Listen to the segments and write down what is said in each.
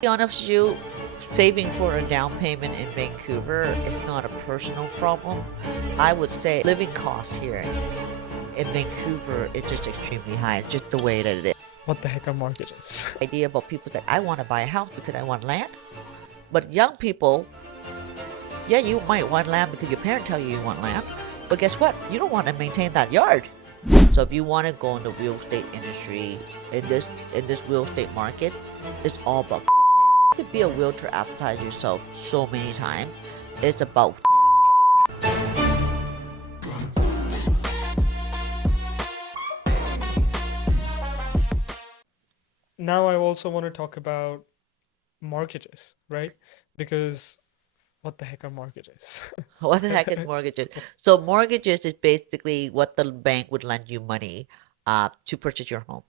be honest with you, saving for a down payment in Vancouver is not a personal problem. I would say living costs here in Vancouver is just extremely high, just the way that it is. What the heck are mortgages? Idea about people that I want to buy a house because I want land, but young people, yeah, you might want land because your parents tell you you want land, but guess what? You don't want to maintain that yard. So if you want to go in the real estate industry in this real estate market, it's all about. You could be a realtor advertise yourself so many times. It's about. Now I also want to talk about mortgages, right? Because what the heck are mortgages? What the heck is mortgages? So mortgages is basically what the bank would lend you money to purchase your home.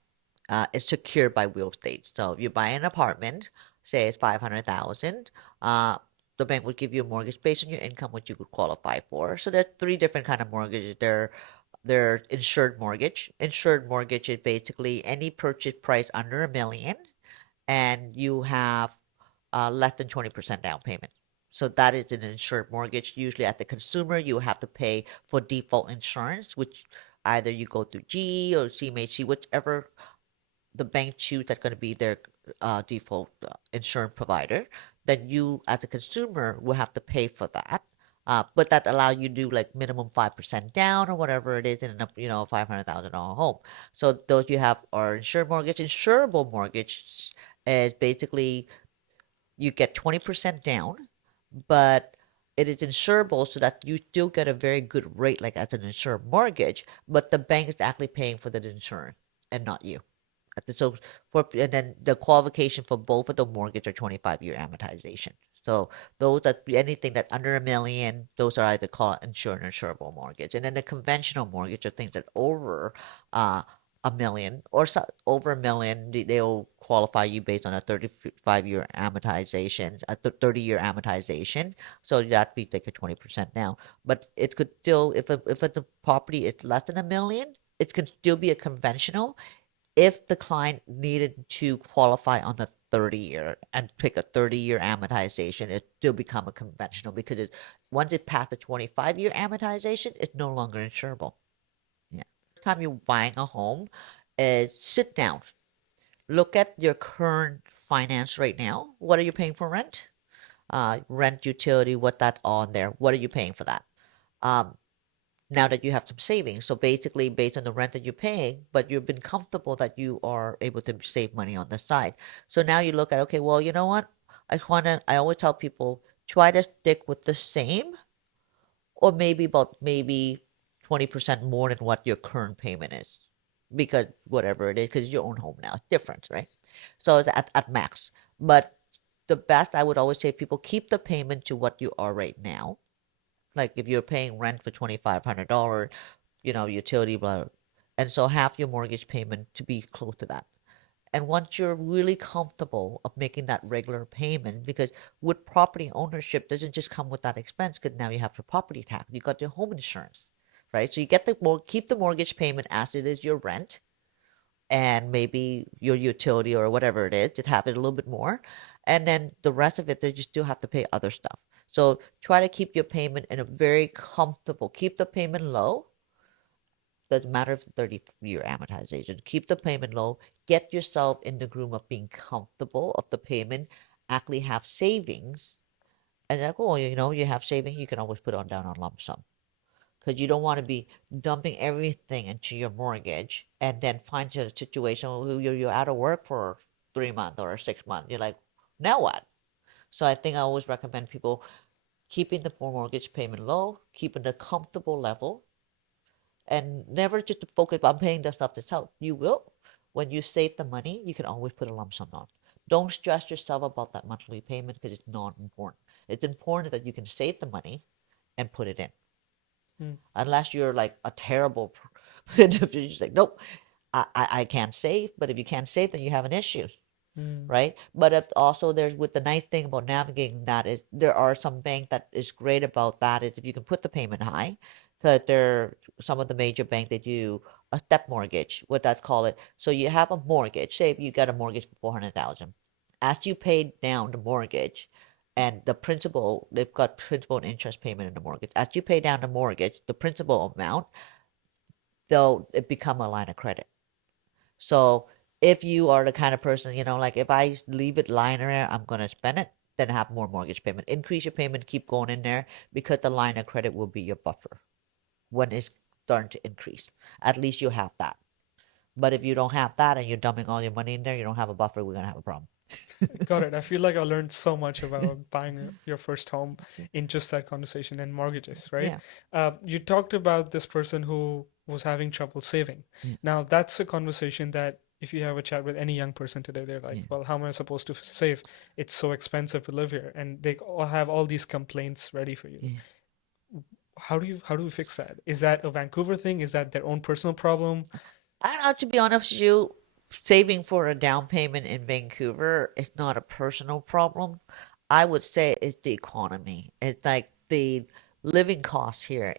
It's secured by real estate. So if you buy an apartment, say it's 500,000, uh, the bank would give you a mortgage based on your income, which you could qualify for. So there are three different kind of mortgages. They're insured mortgage. Insured mortgage is basically any purchase price under 1 million, and you have less than 20% down payment. So that is an insured mortgage. Usually, at the consumer, you have to pay for default insurance, which either you go through G or CMHC, whichever the bank choose that's going to be their default insurance provider. Then you, as a consumer, will have to pay for that. But that allow you to do like minimum 5% down or whatever it is in a $500,000 home. So those you have are insured mortgage. Insurable mortgage is basically you get 20% down, but it is insurable so that you still get a very good rate, like as an insured mortgage, but the bank is actually paying for the insurance and not you. So and then the qualification for both of the mortgage are 25-year amortization. So those that anything that under 1 million, those are either called insured or insurable mortgage. And then the conventional mortgage are things that over 1 million or over 1 million, they'll qualify you based on a 35-year amortization, a 30-year amortization. So that'd be like a 20% down. But it could still, if it's a property, it's less than 1 million, it can still be a conventional if the client needed to qualify on the 30-year and pick a 30-year amortization, it still become a conventional because once it passed the 25-year amortization, it's no longer insurable. Yeah. Time you're buying a home is sit down, look at your current finance right now. What are you paying for rent? Rent, utility, what that's on there. What are you paying for that? Um, now that you have some savings. So basically, based on the rent that you're paying, but you've been comfortable that you are able to save money on the side. So now you look at, okay, well, you know what? I always tell people, try to stick with the same or maybe 20% more than what your current payment is. Because whatever it is, because your own home now, it's different, right? So it's at max. But the best I would always say people keep the payment to what you are right now. Like if you're paying rent for $2,500, utility, blah, and so half your mortgage payment to be close to that. And once you're really comfortable of making that regular payment, because with property ownership doesn't just come with that expense, because now you have your property tax, you got your home insurance, right? So you get keep the mortgage payment as it is your rent, and maybe your utility or whatever it is, just have it a little bit more, and then the rest of it, they just still have to pay other stuff. So try to keep your payment in a very comfortable. Keep the payment low, doesn't matter if it's 30-year amortization. Keep the payment low. Get yourself in the groove of being comfortable of the payment. Actually have savings. And like, oh, you have savings, you can always put on down on lump sum. Because you don't want to be dumping everything into your mortgage and then find a situation where you're out of work for 3 months or 6 months. You're like, now what? So I think I always recommend people keeping the mortgage payment low, keeping the comfortable level, and never just to focus on paying the stuff that's out. You will. When you save the money, you can always put a lump sum on. Don't stress yourself about that monthly payment because it's not important. It's important that you can save the money and put it in. Hmm. Unless you're like a terrible individual, just like, nope, I can't save. But if you can't save, then you have an issue, Hmm. right? But if also there's with the nice thing about navigating that is there are some banks that is great about that is if you can put the payment high, because there some of the major bank they do a step mortgage, what that's called it. So you have a mortgage. Say if you got a mortgage for 400,000, as you pay down the mortgage and the principal, they've got principal and interest payment in the mortgage. As you pay down the mortgage, the principal amount, they'll it become a line of credit. So if you are the kind of person, like if I leave it lying there, I'm gonna spend it, then have more mortgage payment. Increase your payment, keep going in there because the line of credit will be your buffer when it's starting to increase. At least you have that. But if you don't have that and you're dumping all your money in there, you don't have a buffer, we're gonna have a problem. Got it. I feel like I learned so much about buying your first home in just that conversation and mortgages, right? Yeah, You talked about this person who was having trouble saving. yeah, Now, that's a conversation that if you have a chat with any young person today, they're like, yeah, well, how am I supposed to save? It's so expensive to live here. And they all have all these complaints ready for you. yeah. How do we fix that? Is that a Vancouver thing? Is that their own personal problem? I don't know, to be honest with you, saving for a down payment in Vancouver is not a personal problem. I would say it's the economy. It's like the living costs here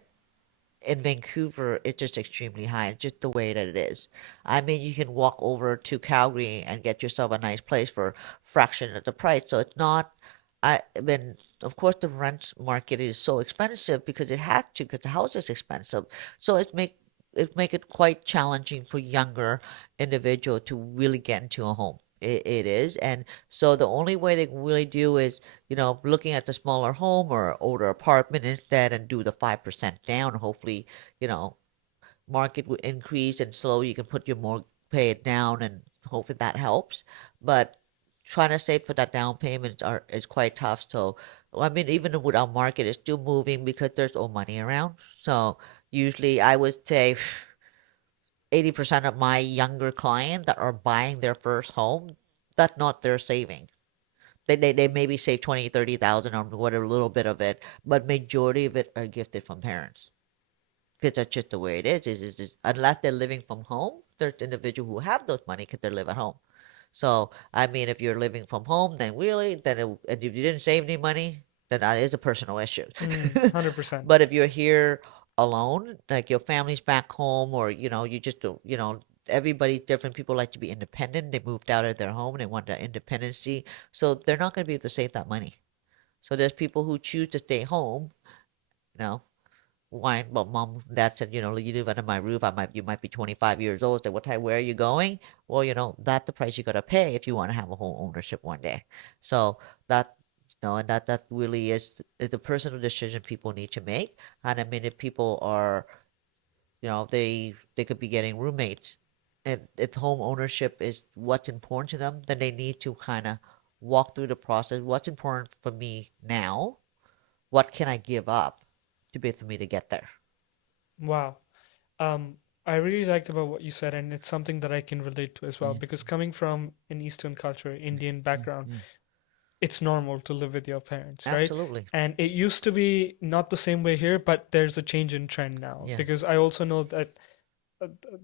in Vancouver, it's just extremely high. It's just the way that it is. I mean, you can walk over to Calgary and get yourself a nice place for a fraction of the price. So it's not. I mean, of course, the rent market is so expensive because it has to, because the house is expensive. So it make it quite challenging for younger individual to really get into a home. It is, and so the only way they can really do is looking at the smaller home or older apartment instead and do the 5% down. Hopefully, you know, market will increase and slowly you can put your more pay it down and hopefully that helps. But trying to save for that down payment is quite tough. So, I mean, even with our market is still moving because there's no money around. So usually I would say 80% of my younger clients that are buying their first home, that's not their saving. They maybe save 20, 30,000 or whatever, a little bit of it, but majority of it are gifted from parents. Because that's just the way it is. Unless they're living from home, there's individuals who have those money because they live at home. So, I mean, if you're living from home, then really, and if you didn't save any money, then that is a personal issue. 100%. But if you're here alone, like your family's back home, or you just don't, everybody's different. People like to be independent. They moved out of their home and they want that independency. So they're not going to be able to save that money. So there's people who choose to stay home, you know, why? Well, mom, dad said, you live under my roof. You might be 25 years old. Say, where are you going? Well, that's the price you gotta pay if you want to have a home ownership one day. So that, and that really is the personal decision people need to make. And I mean, if people are, they could be getting roommates. If home ownership is what's important to them, then they need to kind of walk through the process. What's important for me now? What can I give up to be for me to get there? Wow. Um, I really liked about what you said, and it's something that I can relate to as well. Yeah. Because coming from an Eastern culture, Indian Yeah, background, yeah. it's normal to live with your parents, right? Absolutely. And it used to be not the same way here, but there's a change in trend now. Yeah. Because I also know that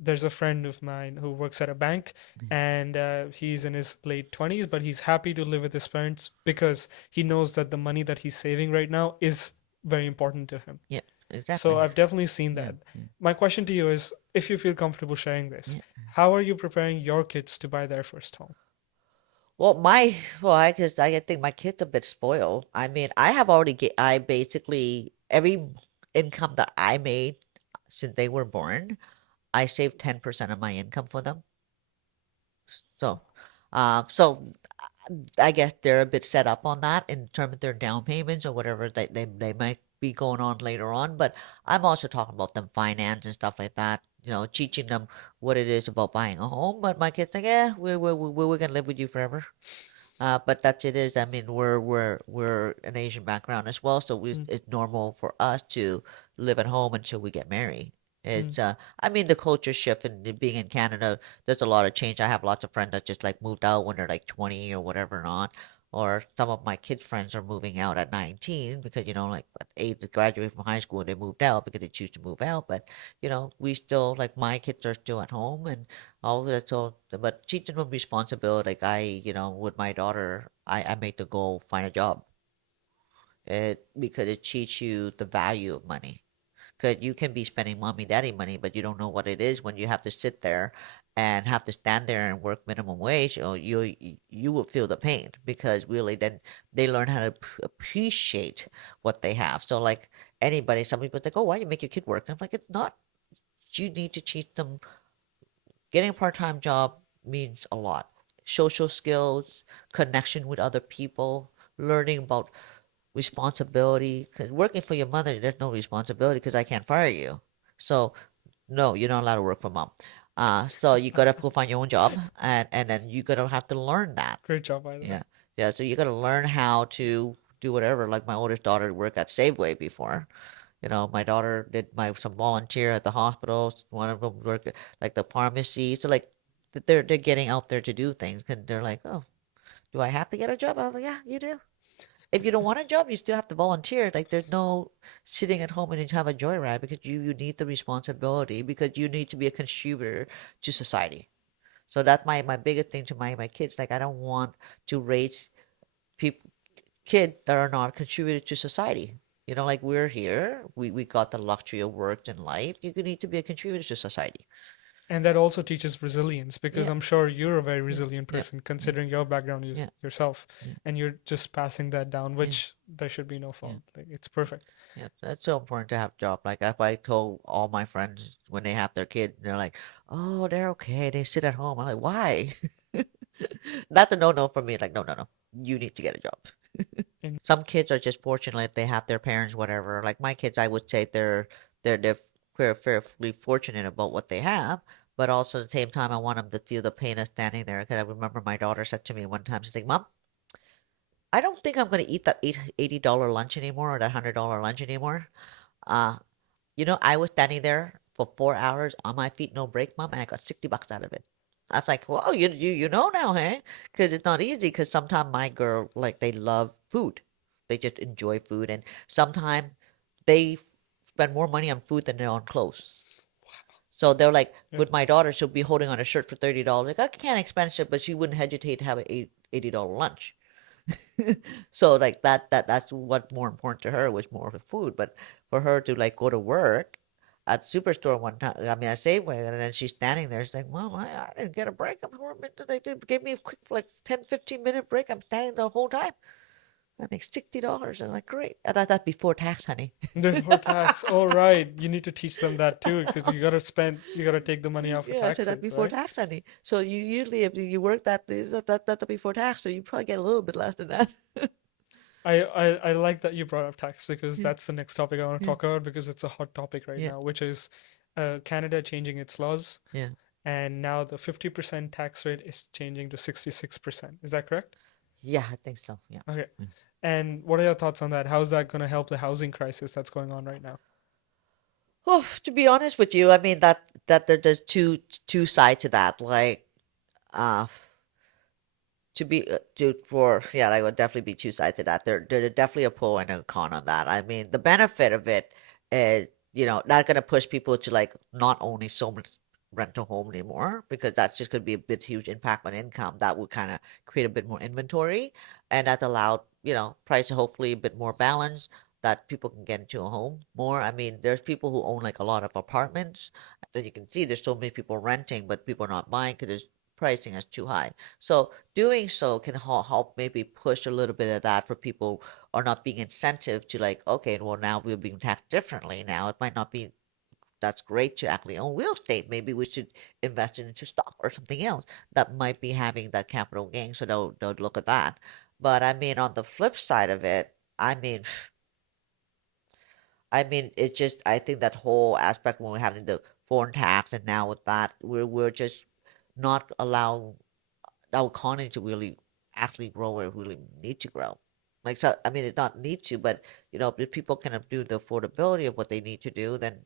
there's a friend of mine who works at a bank, and he's in his late 20s, but he's happy to live with his parents because he knows that the money that he's saving right now is very important to him. Yeah. So Exactly. I've definitely seen Yeah. that. Yeah. My question to you is, if you feel comfortable sharing this, Yeah. how are you preparing your kids to buy their first home? Well, I think my kid's a bit spoiled. I mean, I basically every income that I made since they were born, I saved 10% of my income for them. So, so I guess they're a bit set up on that in terms of their down payments or whatever they might be going on later on. But I'm also talking about them finance and stuff like that. Teaching them what it is about buying a home. But my kids like, yeah, we're gonna live with you forever. But that's it is. I mean, we're an Asian background as well, so Mm, it's normal for us to live at home until we get married. mm, I mean, the culture shift and being in Canada, there's a lot of change. I have lots of friends that just like moved out when they're like 20 or whatever not. Or some of my kids' friends are moving out at 19 because, like at 8 to graduate from high school, they moved out because they choose to move out. But, we still, like my kids are still at home and all that's all, but teaching them responsibility. Like with my daughter, I made the goal find a job. Because it teaches you the value of money. Because you can be spending mommy daddy money, but you don't know what it is when you have to sit there and have to stand there and work minimum wage. Or you will feel the pain because really then they learn how to appreciate what they have. So like anybody, some people think, oh, why you make your kid work? And I'm like, it's not. You need to teach them. Getting a part-time job means a lot. Social skills, connection with other people, learning about responsibility. Because working for your mother, there's no responsibility because I can't fire you. So no, you're not allowed to work for mom. So you gotta go find your own job, and then you gotta have to learn that. Great job, by the way. Yeah, yeah. So you gotta learn how to do whatever. Like my oldest daughter worked at Safeway before. My daughter did some volunteer at the hospital. One of them worked at, like the pharmacy. So like they're getting out there to do things, and they're like, oh, do I have to get a job? I was like, yeah, you do. If you don't want a job, you still have to volunteer. Like there's no sitting at home and you have a joyride because you need the responsibility because you need to be a contributor to society. So that's my biggest thing to my kids. Like I don't want to raise people kids that are not contributed to society. Like we're here, we got the luxury of work and life. You need to be a contributor to society. And that also teaches resilience because Yeah, I'm sure you're a very yeah, resilient yeah, person yeah, considering your background yeah, yourself, yeah, and you're just passing that down, yeah, which there should be no yeah. fault. Like it's perfect. Yeah, that's so important to have a job. Like if I told all my friends when they have their kids, they're like, "Oh, they're okay. They sit at home." I'm like, "Why?" That's a no-no for me. Like, no, no, no. You need to get a job. And Some kids are just fortunate they have their parents, whatever. Like my kids, I would say they're fairly fortunate about what they have, but also at the same time, I want them to feel the pain of standing there. Because I remember my daughter said to me one time, she's like, "Mom, I don't think I'm going to eat that $80 lunch anymore or that $100 lunch anymore. Uh, I was standing there for 4 hours on my feet, no break, Mom, and I got $60 out of it." I was like, "Well, you know now, hey?" Because it's not easy. Because sometimes my girl, like, they love food, they just enjoy food, and sometimes they spend more money on food than they're on clothes. So they're like, yeah. with my daughter, she'll be holding on a shirt for $30. Like, I can't expensive, but she wouldn't hesitate to have an $80 lunch. So like that's what more important to her was more of the food. But for her to like go to work at superstore one time, I mean at Safeway, and then she's standing there, she's like, "Mom, I didn't get a break. They did give me a quick like 10-15 minute break. I'm standing the whole time. I make $60." I'm like, great. And that's before tax, honey. Before tax. All right. You need to teach them that too because you gotta take the money off for Yeah, I said that taxes, before right? tax, honey. So you usually if you work that's before tax, so you probably get a little bit less than that. I like that you brought up tax because Yeah, that's the next topic I want to yeah, talk about because it's a hot topic right yeah, now, which is Canada changing its laws, yeah. and now the 50% tax rate is changing to 66%. Is that correct? Yeah, I think so. Yeah. Okay. Yeah. And what are your thoughts on that? How's that going to help the housing crisis that's going on right now? Well, to be honest with you, I mean that there's two sides to that. Like, uh, to be to for yeah, there would definitely be two sides to that. There's definitely a pro and a con on that. I mean, the benefit of it is not gonna push people to like not owning so much rental home anymore because that's just gonna be a bit huge impact on income. That would kind of create a bit more inventory, and that's allowed price hopefully a bit more balance that people can get into a home more. I mean, there's people who own like a lot of apartments. As you can see, there's so many people renting, but people are not buying because there's pricing is too high. So doing so can help maybe push a little bit of that for people or not being incentive to like, okay, well now we're being taxed differently. Now it might not be that's great to actually own real estate. Maybe we should invest it into stock or something else that might be having that capital gain. So they'll look at that. But I mean, on the flip side of it, I mean, it just I think that whole aspect when we're having the foreign tax and now with that, we're just not allowing our economy to really actually grow where we really need to grow. Like so, I mean, it's not need to, but if people can do the affordability of what they need to do, then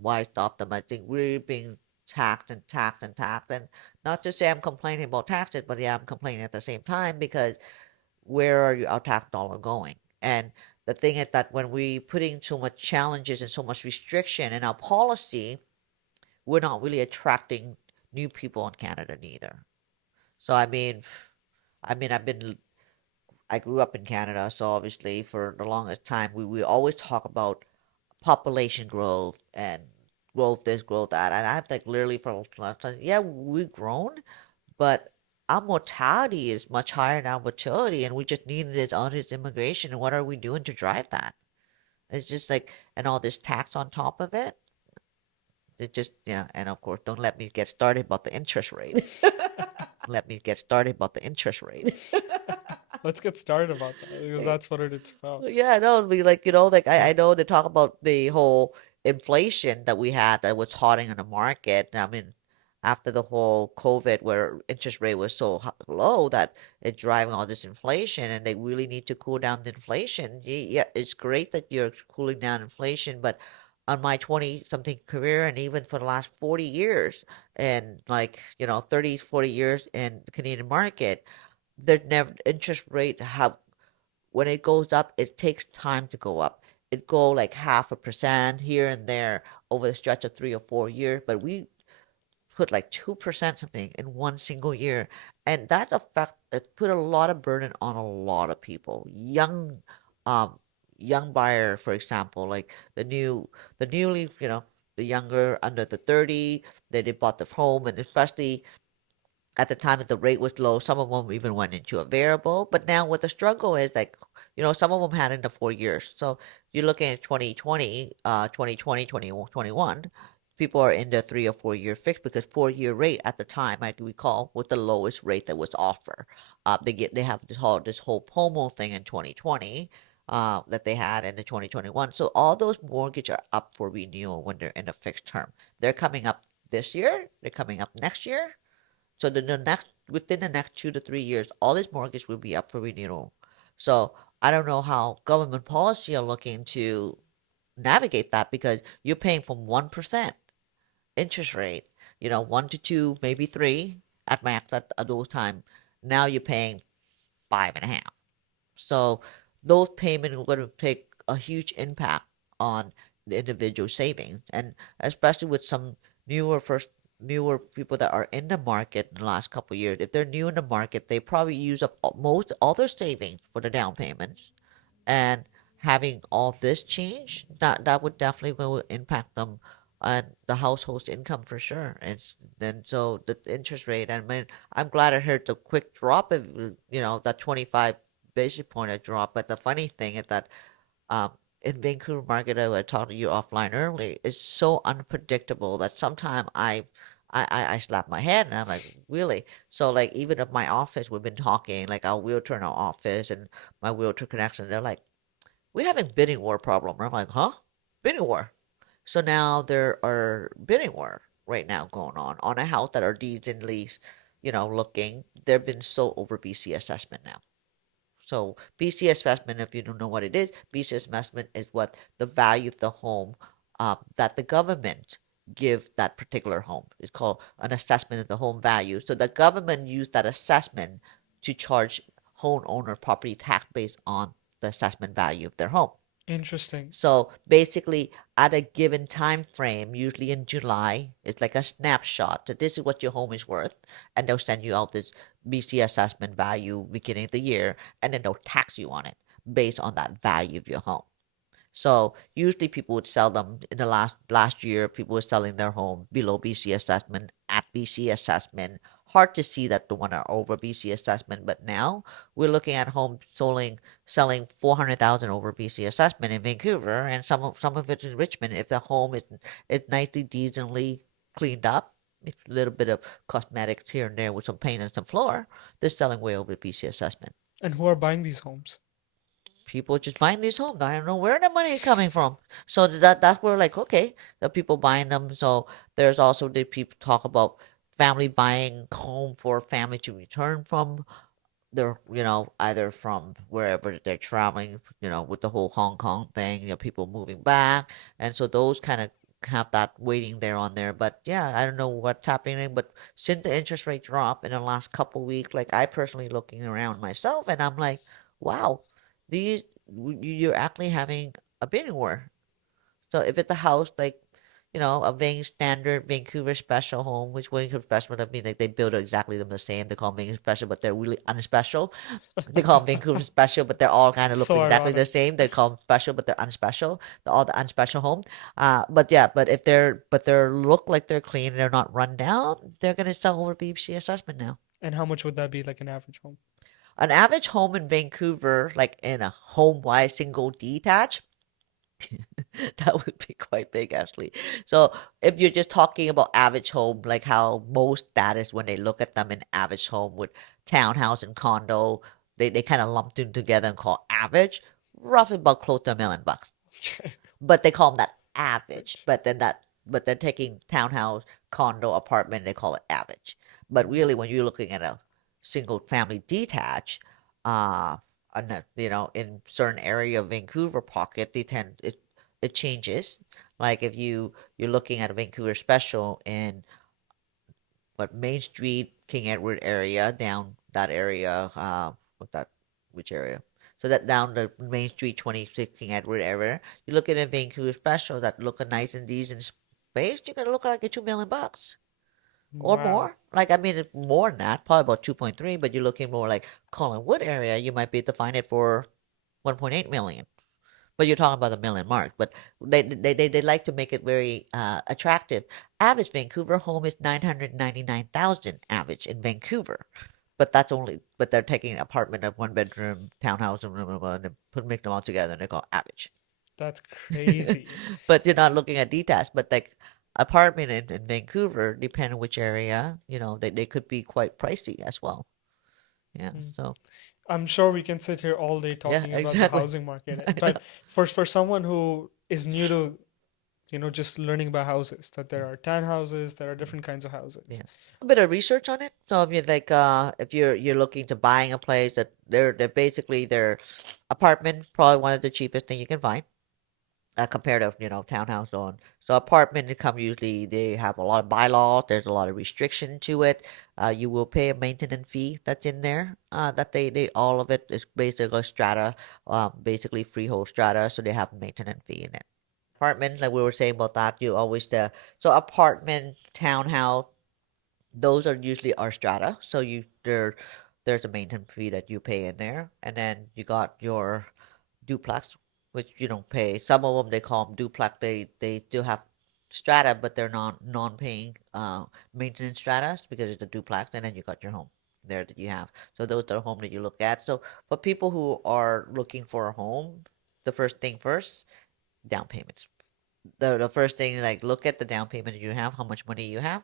why stop them? I think we're being taxed and taxed and taxed, and not to say I'm complaining about taxes, but yeah, I'm complaining at the same time because where are our tax dollar going? And the thing is that when we putting so much challenges and so much restriction in our policy, we're not really attracting new people in Canada neither. So I mean, I grew up in Canada, so obviously for the longest time we always talk about population growth and growth this, growth that. And I have like literally for a long time, yeah, we've grown, but our mortality is much higher than our fertility, and we just need this all this immigration. And what are we doing to drive that? It's just like, and all this tax on top of it. It just, yeah, and of course, don't let me get started about the interest rate. Let me get started about the interest rate. Let's get started about that because that's what it's about. Yeah, no, it'd be like, like I know they talk about the whole inflation that we had that was hotting in the market. I mean, after the whole COVID where interest rate was so low that it's driving all this inflation and they really need to cool down the inflation. Yeah, it's great that you're cooling down inflation, but on my 20 something career and even for the last 40 years and like, 30, 40 years in the Canadian market, there's never interest rate have when it goes up, it takes time to go up. It go like 0.5% here and there over the stretch of 3 or 4 years, but we put like 2% something in one single year, and that's a fact. It put a lot of burden on a lot of people. Um, young buyer, for example, like the newly, the younger under the 30, they bought the home, and especially at the time that the rate was low, some of them even went into a variable. But now what the struggle is like, some of them had it in the 4 years. So you're looking at 2020, 2020, 2021, people are in the 3 or 4 year fix because 4 year rate at the time, I can recall, was the lowest rate that was offered. They have this whole POMO thing in 2020. That they had in the 2021. So all those mortgage are up for renewal when they're in a fixed term. They're coming up this year. They're coming up next year, so the next within the next 2 to 3 years, all these mortgages will be up for renewal. So I don't know how government policy are looking to navigate that because you're paying from 1% interest rate, 1 to 2, maybe 3 at max at those time. Now you're paying 5.5. So those payments are going to take a huge impact on the individual savings, and especially with some newer people that are in the market in the last couple of years. If they're new in the market, they probably use up most all their savings for the down payments, and having all this change that would definitely will impact them on the household's income for sure. It's then so the interest rate. I mean, I'm glad I heard the quick drop of that 25 basis point a drop. But the funny thing is that um, in Vancouver market, I talked to you offline early, is so unpredictable that sometimes I slap my head and I'm like, really? So like even at my office, we've been talking like our realtor in our office and my realtor connection. They're like, we have a bidding war problem. I'm like, huh? Bidding war. So now there are bidding war right now going on a house that are decently, looking. They've been sold over BC assessment now. So BC assessment, if you don't know what it is, BC assessment is what the value of the home that the government give that particular home. It's called an assessment of the home value. So the government used that assessment to charge homeowner property tax based on the assessment value of their home. Interesting. So basically, at a given time frame, usually in July, it's like a snapshot. So this is what your home is worth, and they'll send you out this BC assessment value beginning of the year, and then they'll tax you on it based on that value of your home. So usually people would sell them in the last year. People were selling their home below BC assessment, at BC assessment. Hard to see that the one are over BC assessment, but now we're looking at homes selling 400,000 over BC assessment in Vancouver, and some of it is Richmond. If the home is nicely, decently cleaned up, a little bit of cosmetics here and there with some paint and some floor, they're selling way over BC assessment. And who are buying these homes? People just buying these homes. I don't know where the money is coming from. So that's where like okay, the people buying them. So there's also the people talk about family buying home for family to return from. They're either from wherever they're traveling. With the whole Hong Kong thing. People moving back, and so those kind of have that waiting there on there. But yeah, I don't know what's happening. But since the interest rate drop in the last couple of weeks, like I personally looking around myself, and I'm like, wow, these you're actually having a bidding war. So if it's a house like a standard Vancouver special home, which Vancouver special doesn't mean like they build exactly them the same. They call them Vancouver special, but they're really unspecial. They call them Vancouver special, but they're all kind of look So exactly the ironic. same. They call them special, but they're unspecial. They're all the unspecial home. But yeah, but they're look like they're clean. They're not run down. They're gonna sell over BBC assessment now. And how much would that be like an average home? An average home in Vancouver, like in a home wide single detached, that would be quite big actually. So if you're just talking about average home, like how most status when they look at them in average home with townhouse and condo, they kind of lump them together and call average, roughly about close to $1 million. Okay. But they call them that average. But then taking townhouse, condo, apartment, they call it average. But Mm, really, when you're looking at a single family detached, uh, in certain area of Vancouver pocket, it changes. Like if you're looking at a Vancouver special in what Main Street, King Edward area, down that area, what that, which area? So that down the Main Street 26 King Edward area, you look at a Vancouver special that look a nice and decent space, you're gonna look like a $2 million or wow. more. Like I mean, it's more than that, probably about 2.3. But you're looking more like Collingwood area, you might be able to find it for 1.8 million. But you're talking about the million mark. But they like to make it very attractive. Average Vancouver home is 999,000 average in Vancouver. But they're taking an apartment of one bedroom, townhouse, and blah, blah, blah, and make them all together and they call average. That's crazy. But you're not looking at detached. But like apartment in Vancouver, depending on which area, they could be quite pricey as well. Yeah. Mm. So I'm sure we can sit here all day yeah, talking about the exactly. housing market, I know. but for someone who is new to, just learning about houses, that there are townhouses, there are different kinds of houses. Yeah. A bit of research on it. So if you're like if you're looking to buying a place that they're basically their apartment, probably one of the cheapest thing you can find. Compared to townhouse on. So apartment income usually they have a lot of bylaws. There's a lot of restriction to it. You will pay a maintenance fee that's in there. That they all of it is basically strata, basically freehold strata. So they have a maintenance fee in it. Apartment, like we were saying about that, you always so apartment, townhouse, those are usually our strata. So there's a maintenance fee that you pay in there, and then you got your duplex, which you don't pay. Some of them they call them duplex. They still have strata, but they're non-paying maintenance stratas because it's a duplex, and then you got your home there that you have. So those are home that you look at. So for people who are looking for a home, the first thing first, down payments. The first thing, like look at the down payment you have, how much money you have,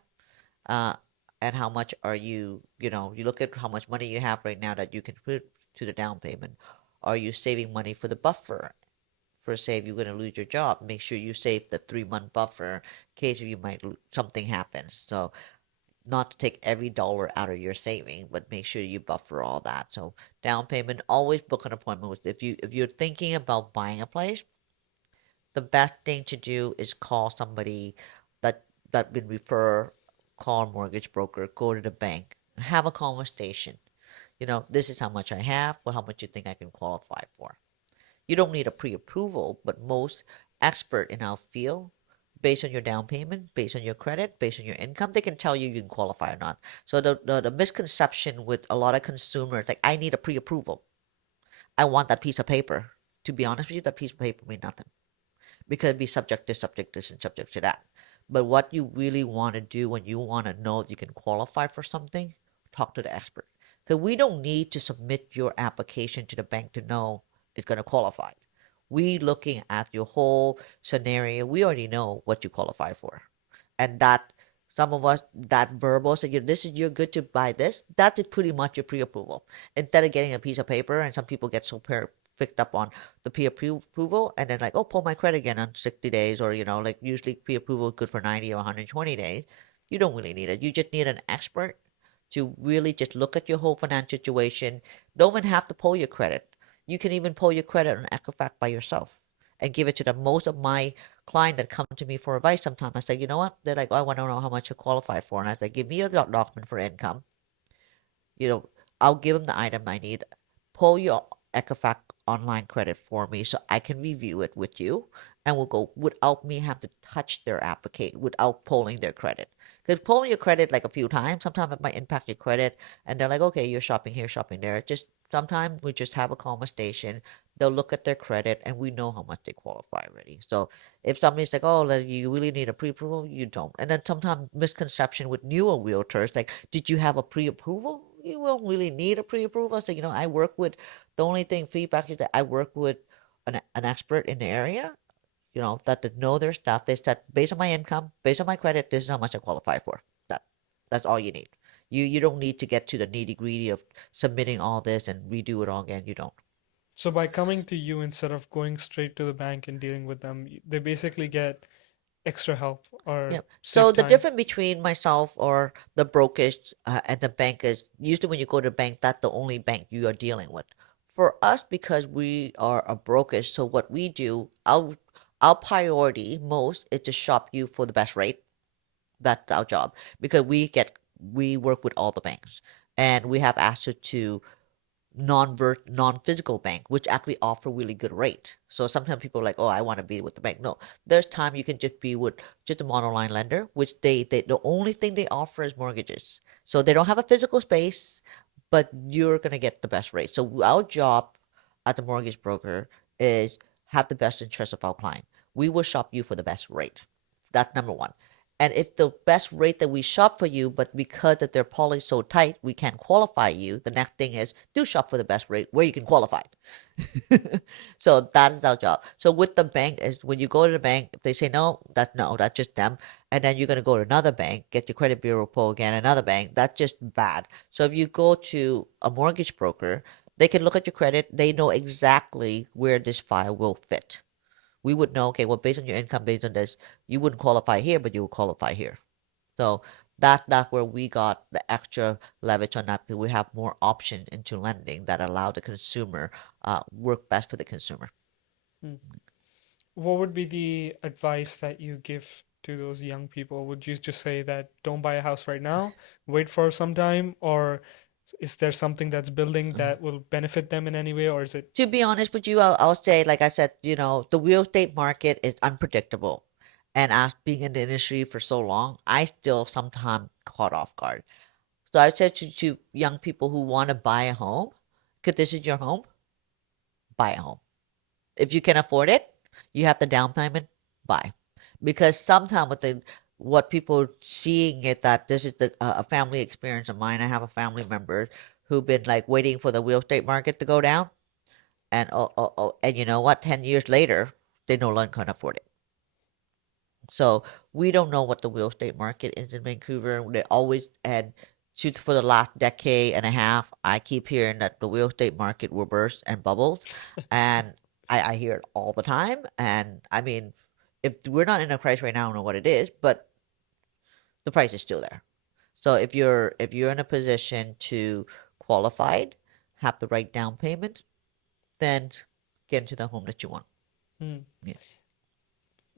uh, and how much are you look at how much money you have right now that you can put to the down payment. Are you saving money for the buffer? For say if you're going to lose your job, make sure you save the 3 month buffer in case if you might something happens. So not to take every dollar out of your saving, but make sure you buffer all that. So down payment, always book an appointment with if you're thinking about buying a place, the best thing to do is call somebody that been referred, call a mortgage broker, go to the bank, have a conversation. This is how much I have, or how much you think I can qualify for. You don't need a pre-approval, but most expert in our field, based on your down payment, based on your credit, based on your income, they can tell you you can qualify or not. So the misconception with a lot of consumers, like I need a pre-approval. I want that piece of paper. To be honest with you, that piece of paper means nothing because it'd be subject to subject this and subject to that. But what you really want to do when you want to know if you can qualify for something, talk to the expert. Because we don't need to submit your application to the bank to know it's going to qualify. We looking at your whole scenario. We already know what you qualify for, and that some of us that verbal say this is you're good to buy this. That's pretty much your pre-approval. Instead of getting a piece of paper, and some people get so picked up on the pre-approval and then like pull my credit again on 60 days or like usually pre-approval is good for 90 or 120 days. You don't really need it. You just need an expert to really just look at your whole financial situation. Don't even have to pull your credit. You can even pull your credit on Equifax by yourself and give it to them. Most of my clients that come to me for advice, sometimes I say, you know what, they're like, I want to know how much you qualify for, and I say, give me a document for income. you know, I'll give them the item I need. Pull your Equifax online credit for me so I can review it with you. and will go without me have to touch their application, without pulling their credit. Because pulling your credit like a few times, sometimes it might impact your credit, and they're like, okay, you're shopping here, shopping there. Just sometimes we just have a conversation. They'll look at their credit, and we know how much they qualify already. So if somebody's like, oh, like, you really need a pre-approval, you don't. And then sometimes misconception with newer realtors, like, did you have a pre-approval? You won't really need a pre-approval. So, I work with, the only thing feedback is that I work with an expert in the area, that know their stuff. They said, based on my income, based on my credit, this is how much I qualify for. That's all you need. You don't need to get to the nitty gritty of submitting all this and redo it all again. You don't. So by coming to you instead of going straight to the bank and dealing with them, they basically get extra help Yeah. or So save the time. difference between myself or the brokerage and the bank is usually when you go to the bank, that's the only bank you are dealing with. For us, because we are a brokerage, so what we do, our priority most is to shop you for the best rate. That's our job because we work with all the banks and we have access to non-physical bank which actually offer really good rate. So sometimes people are like, oh, I want to be with the bank. No, there's time you can just be with just a monoline lender, which they the only thing they offer is mortgages. So they don't have a physical space, but you're gonna get the best rate. So our job as a mortgage broker is have the best interest of our client. We will shop you for the best rate. That's number one. And if the best rate that we shop for you, but because that their policy so tight, we can't qualify you, the next thing is do shop for the best rate where you can qualify. So that is our job. So with the bank is when you go to the bank, if they say no, no, that's just them. And then you're gonna go to another bank, get your credit bureau pull again, another bank, that's just bad. So if you go to a mortgage broker, they can look at your credit, they know exactly where this file will fit. We would know, okay, well, based on your income, based on this, you wouldn't qualify here, but you will qualify here. So that's where we got the extra leverage on that because we have more options into lending that allow the consumer work best for the consumer. Hmm. What would be the advice that you give to those young people? Would you just say that don't buy a house right now, wait for some time, or is there something that's building that will benefit them in any way, or is it? To be honest with you, I'll say, like I said, the real estate market is unpredictable. And as being in the industry for so long, I still sometimes caught off guard. So I said to young people who want to buy a home, because this is your home, buy a home. If you can afford it, you have the down payment, buy. Because sometimes with what people seeing it that this is a family experience of mine. I have a family member who've been like waiting for the real estate market to go down, and and you know what? 10 years later, they no longer can afford it. So we don't know what the real estate market is in Vancouver. They always and shoot for the last decade and a half, I keep hearing that the real estate market will burst and bubbles, and I hear it all the time. And I mean, if we're not in a price right now, I don't know what it is, but the price is still there. So if you're in a position to qualified, have the right down payment, then get into the home that you want. Hmm. Yeah,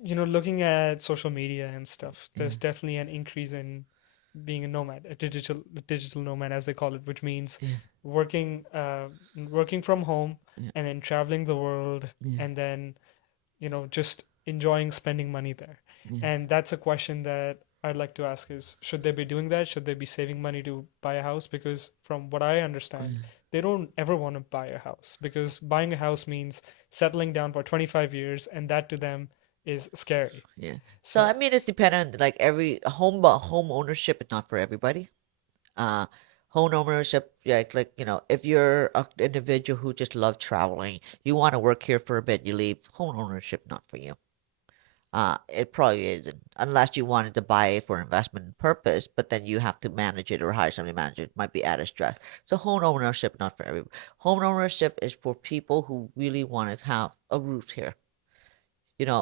Looking at social media and stuff, yeah, there's definitely an increase in being a nomad, a digital nomad as they call it, which means yeah, working from home yeah, and then traveling the world yeah, and then just enjoying spending money there. yeah. And that's a question that I'd like to ask is, should they be doing that? Should they be saving money to buy a house? Because from what I understand, they don't ever want to buy a house because buying a house means settling down for 25 years, and that to them is scary. Yeah. So I So, mean, it's dependent. Like every home, but home ownership is not for everybody. Uh, Home ownership, like if you're an individual who just love traveling, you want to work here for a bit, you leave. Home ownership not for you. It probably isn't unless you wanted to buy it for investment purpose, but then you have to manage it or hire somebody to manage it. It might be added stress. So home ownership not for everybody. Home ownership is for people who really want to have a roof here,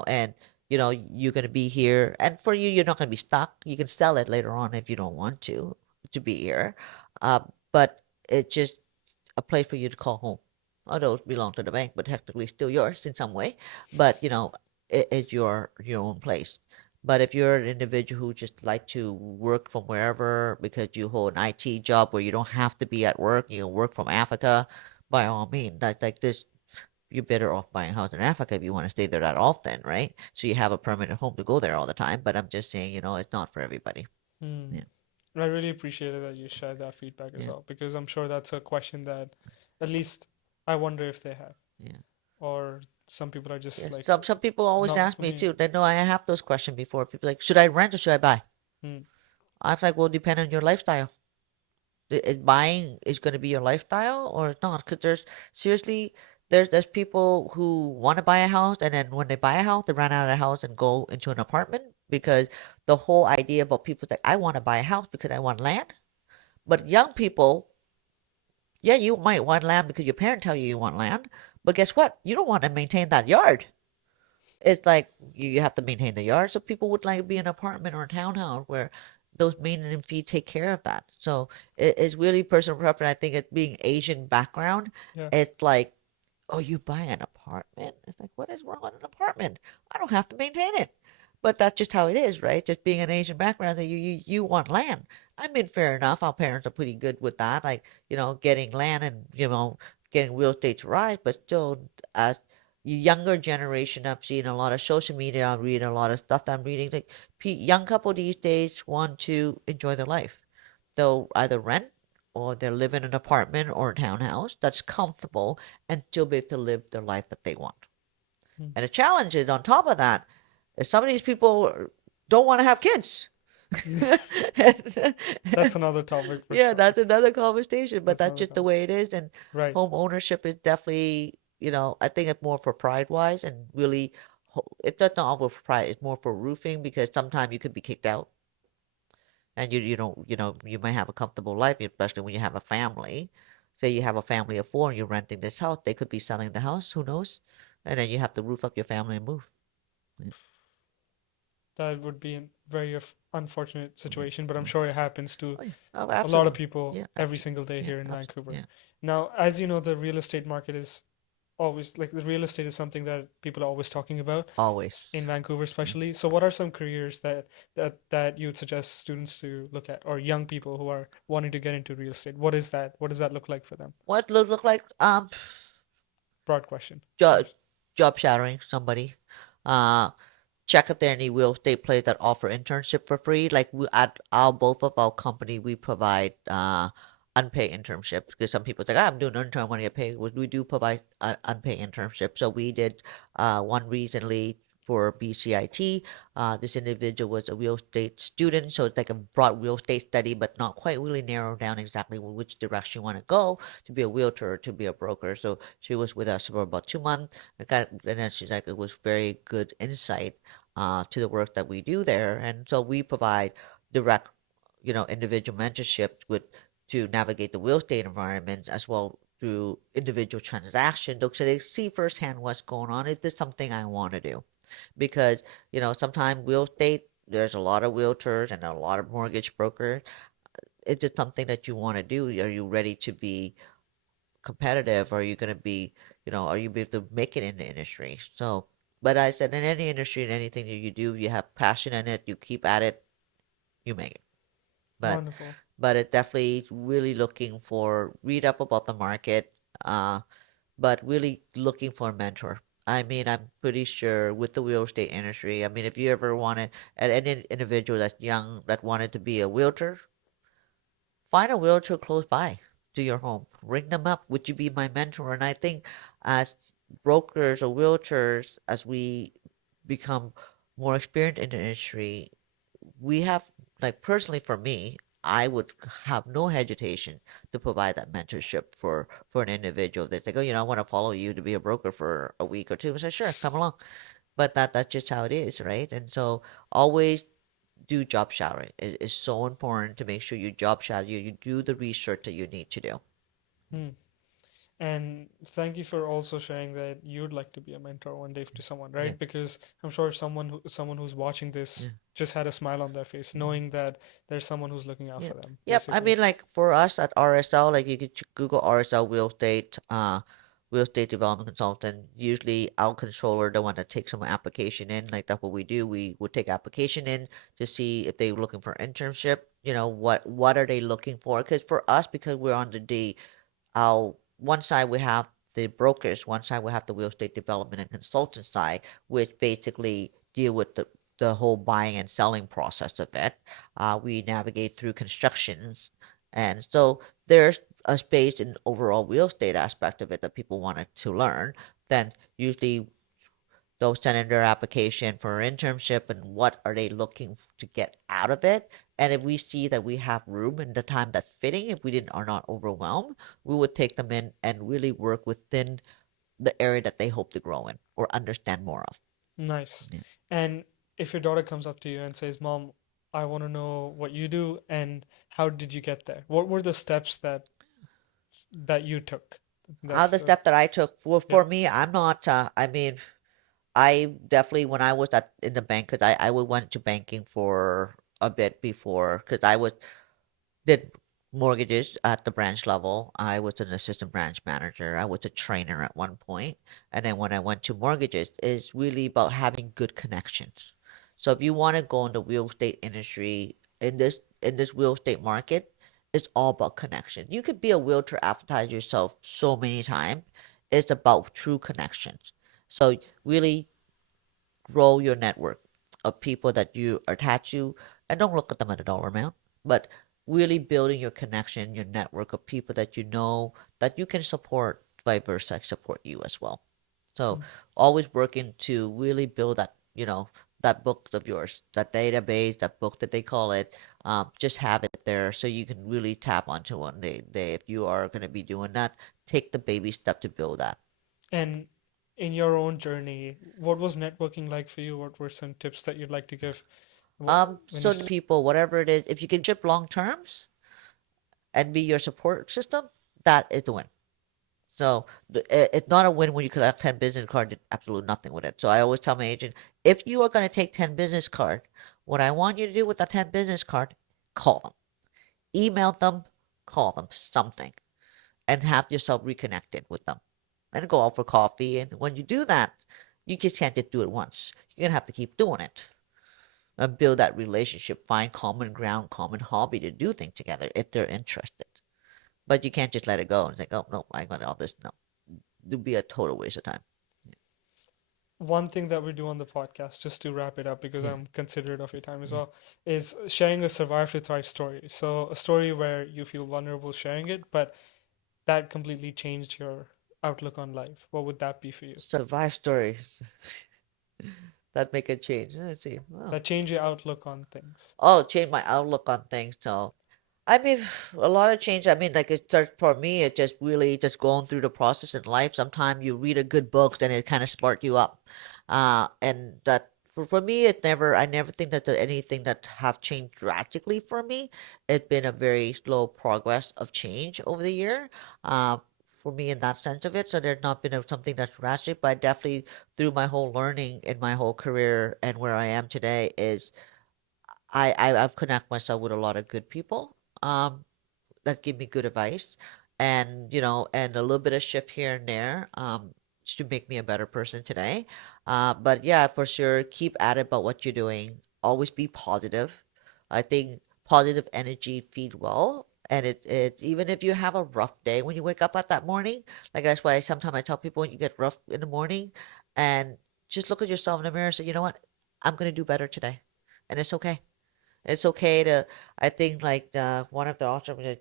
and you're going to be here, and for you, you're not going to be stuck. You can sell it later on if you don't want to be here, uh, but it's just a place for you to call home, although it belongs to the bank, but technically still yours in some way. But it's your own place. But if you're an individual who just like to work from wherever because you hold an IT job where you don't have to be at work, you can work from Africa, by all means. That's like this. you're better off buying a house in Africa if you want to stay there that often, right? So you have a permanent home to go there all the time. But I'm just saying, it's not for everybody. Hmm. Yeah, I really appreciated that you shared that feedback as yeah, well, because I'm sure that's a question that at least I wonder if they have, yeah. or some people are just Yes. like, Some people always not ask for me me. too. They know I have those questions before. People like, should I rent or should I buy? Hmm. I'm like, well, depend on your lifestyle. Buying is going to be your lifestyle or it's not? Because seriously, there's people who want to buy a house and then when they buy a house, they run out of the house and go into an apartment because the whole idea about people's like, I want to buy a house because I want land. But young people, yeah, you might want land because your parents tell you you want land, but guess what? You don't want to maintain that yard. It's like you have to maintain the yard, so people would like to be in an apartment or a townhouse where those maintenance fees take care of that. So it's really personal preference. I think it being Asian background, Yeah. it's like, oh, you buy an apartment? It's like, what is wrong with an apartment? I don't have to maintain it. But that's just how it is, right? Just being an Asian background, that you want land. I mean, fair enough. Our parents are pretty good with that, like getting land and getting real estate to rise. But still, as younger generation, I've seen a lot of social media. I'm reading a lot of stuff that I'm reading. Like young couple these days want to enjoy their life. They'll either rent or they'll live in an apartment or a townhouse that's comfortable and still be able to live their life that they want. Hmm. And the challenge is on top of that, is some of these people don't want to have kids. That's another topic for Yeah, sure. that's another conversation, but That's that's another just the way it conversation. is. And Right. home ownership is definitely, I think it's more for pride wise and really, it does not offer for pride. It's more for roofing because sometimes you could be kicked out and you don't you might have a comfortable life, especially when you have a family. Say you have a family of four and you're renting this house, they could be selling the house, who knows? And then you have to roof up your family and move. Yeah, That would be a very unfortunate yeah, situation, but I'm yeah. sure it happens to Oh, yeah. Oh, a lot of absolutely. people Yeah, every absolutely. single day Yeah, here in absolutely. Vancouver. Yeah. Now, as you know, the real estate market is always like, the real estate is something that people are always talking about Always. in Vancouver, Yeah. especially. So, what are some careers that you would suggest students to look at, or young people who are wanting to get into real estate? What is that? What does that look like for them? What look like? Broad question, of Job course. job shadowing somebody. Uh, check if there are any real estate places that offer internship for free. Like we at our both of our company, we provide unpaid internships because some people say, I'm doing an intern, I want to get paid. We do provide unpaid internships. So we did one recently for BCIT. This individual was a real estate student, so it's like a broad real estate study, but not quite really narrowed down exactly which direction you want to go to be a realtor or to be a broker. So she was with us for about 2 months. And then she's like, it was very good insight to the work that we do there. And so we provide direct, individual mentorship with to navigate the real estate environments as well through individual transactions so they see firsthand what's going on. Is this something I want to do? Because, sometimes real estate, there's a lot of realtors and a lot of mortgage brokers. Is it something that you want to do? Are you ready to be competitive? Are you going to be, are you be able to make it in the industry? So, but I said in any industry, in anything that you do, you have passion in it, you keep at it, you make it. But, Wonderful. but it definitely really looking for, read up about the market, uh, but really looking for a mentor. I mean, I'm pretty sure with the real estate industry, I mean, if you ever wanted, at any individual that's young that wanted to be a realtor, find a realtor close by to your home. Ring them up. Would you be my mentor? And I think as brokers or realtors, as we become more experienced in the industry, we have, like personally for me, I would have no hesitation to provide that mentorship for an individual. They say, oh, I want to follow you to be a broker for a week or two. I say, sure, come along. But that's just how it is, right? And so always do job shadowing. Is so important to make sure you job shadow, you do the research that you need to do. Hmm. And thank you for also sharing that you'd like to be a mentor one day to someone, Yeah, right? Because I'm sure someone who's watching this yeah, just had a smile on their face, yeah. knowing that there's someone who's looking out Yeah. for them, Yep. I basically. mean, like for us at RSL, like you could Google RSL real estate development consultant. Usually, our controller, the one that takes some application in, like that's what we do. We would take application in to see if they're looking for internship. What are they looking for? Because for us, because we're on the D, our one side we have the brokers. One side we have the real estate development and consultant side, which basically deal with the whole buying and selling process of it. We navigate through constructions, and so there's a space in overall real estate aspect of it that people wanted to learn. Then usually they'll send in their application for an internship and what are they looking to get out of it. And if we see that we have room and the time that's fitting, if we didn't are not overwhelmed, we would take them in and really work within the area that they hope to grow in or understand more of. Nice. Yeah. And if your daughter comes up to you and says, "Mom, I want to know what you do and how did you get there? What were the steps that you took?" The That's step that I took yeah. for me, I'm not. I mean, I definitely when I was at in the bank because I would went to banking for a bit before because I was did mortgages at the branch level. I was an assistant branch manager. I was a trainer at one point. And then when I went to mortgages, it's really about having good connections. So if you want to go in the real estate industry in this real estate market, it's all about connection. You could be a realtor advertise yourself so many times. It's about true connections. So really grow your network of people that you are attached to and don't look at them at a dollar amount, but really building your connection, your network of people that you know that you can support, vice versa, support you as well. So Mm. always working to really build that, that book of yours, that database, that book that they call it. Just have it there so you can really tap onto one day. If you are going to be doing that, take the baby step to build that. And in your own journey, what was networking like for you? What were some tips that you'd like to give when you So people, whatever it is, if you can ship long terms, and be your support system, that is the win. So it's not a win when you collect 10 business cards, did absolutely nothing with it. So I always tell my agent, if you are going to take 10 business card, what I want you to do with the 10 business card, call them, email them, call them something, and have yourself reconnected with them. And go out for coffee. And when you do that, you just can't just do it once. You're going to have to keep doing it and build that relationship, find common ground, common hobby to do things together if they're interested. But you can't just let it go and say, oh, no, I got all this. No, it would be a total waste of time. one thing that we do on the podcast, just to wrap it up, because Yeah. I'm considerate of your time as Yeah. well, is sharing a survive to thrive story. So a story where you feel vulnerable sharing it, but that completely changed your outlook on life. What would that be for you? Survive stories that make a change. Let's see. That changed your outlook on things. Change my outlook on things. So, I mean, a lot of change. I mean, like it starts for me. It just really just going through the process in life. Sometimes you read a good book, and it kind of spark you up. And that for me, it never. I never think that there's anything that have changed drastically for me. It's been a very slow progress of change over the year. Uh, for me, in that sense of it, so there's not been something that's drastic, but definitely through my whole learning in my whole career and where I am today is I've connected myself with a lot of good people that give me good advice and and a little bit of shift here and there to make me a better person today. But yeah, for sure, keep at it about what you're doing. Always be positive. I think positive energy feed well. And it even if you have a rough day when you wake up at that morning, like that's why sometimes I tell people when you get rough in the morning and just look at yourself in the mirror and say, you know what, I'm gonna do better today. And it's okay. It's okay to, I think, like one of the authors,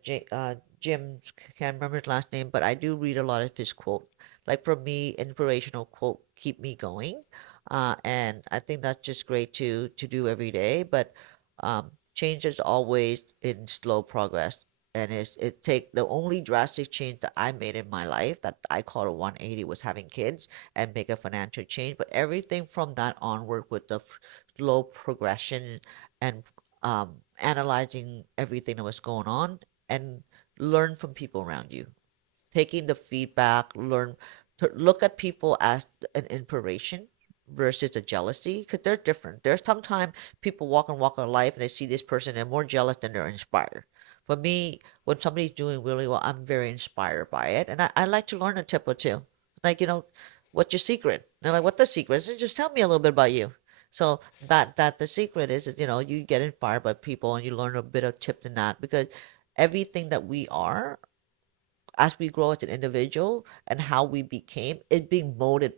Jim, can't remember his last name, but I do read a lot of his quote. Like for me, inspirational quote keep me going, and I think that's just great to do every day. But change is always in slow progress, and it take the only drastic change that I made in my life that I call a 180 was having kids and make a financial change. But everything from that onward with the slow progression and analyzing everything that was going on and learn from people around you, taking the feedback, learn to look at people as an inspiration versus a jealousy because they're different. There's sometimes people walk in life and they see this person and they're more jealous than they're inspired. For me, when somebody's doing really well, I'm very inspired by it, and I like to learn a tip or two. Like what's your secret? And they're like, "What's the secret?" So just tell me a little bit about you. So that the secret is you get inspired by people and you learn a bit of tips in that because everything that we are as we grow as an individual and how we became, it being molded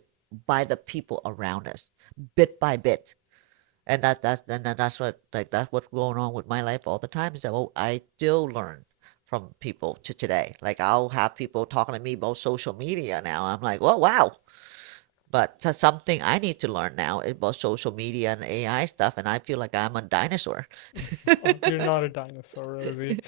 by the people around us, bit by bit. And that's what, like, that's what's going on with my life all the time, is that, well, I still learn from people to today. Like, I'll have people talking to me about social media now. I'm like, well, wow. But something I need to learn now is about social media and AI stuff, and I feel like I'm a dinosaur. Oh, you're not a dinosaur, Rosie.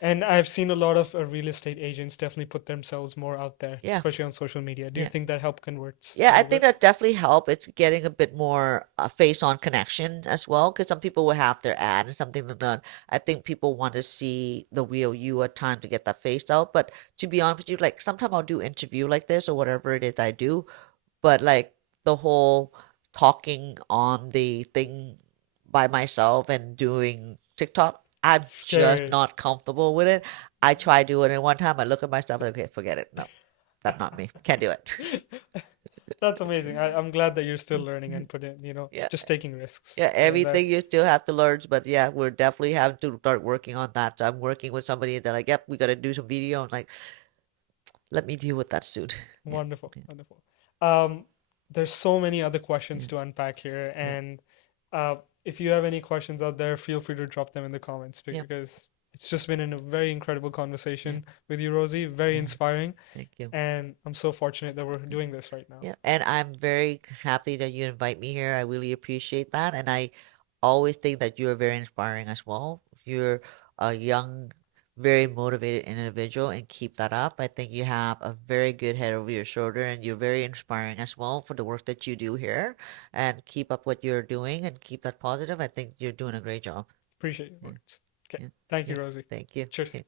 And I've seen a lot of real estate agents definitely put themselves more out there, Yeah, especially on social media. Do you yeah. think that help converts a Yeah, I little think bit? that definitely help. It's getting a bit more face-on connection as well, because some people will have their ad and something like that. I think people want to see the real you at time to get that face out. But to be honest with you, like, sometimes I'll do interview like this or whatever it is I do, but like the whole talking on the thing by myself and doing TikTok, I'm just Scary. not comfortable with it. I try doing it, and one time I look at myself, like, okay, forget it. No, that's not me. Can't do it. That's amazing. I'm glad that you're still learning and put in, Yeah. just taking risks Yeah, here and there. everything you still have to learn, but yeah, we're definitely having to start working on that. So I'm working with somebody that, like, yep, we got to do some video. I'm like, let me deal with that soon. Yeah, Wonderful, yeah, wonderful. Um, there's so many other questions yeah, to unpack here, yeah, and uh, if you have any questions out there, feel free to drop them in the comments yeah, because it's just been a very incredible yeah, conversation with you, Rosie. Very yeah. inspiring, Thank you. and I'm so fortunate that we're doing this right now. Yeah, and I'm very happy that you invite me here. I really appreciate that, and I always think that you're very inspiring as well. You're a young, very motivated individual, and keep that up. I think you have a very good head over your shoulder, and you're very inspiring as well for the work that you do here. And keep up what you're doing, and keep that positive. I think you're doing a great job. Appreciate your Yeah, words. Okay, yeah, thank you, yeah. Rosie. Thank you. Cheers. Okay.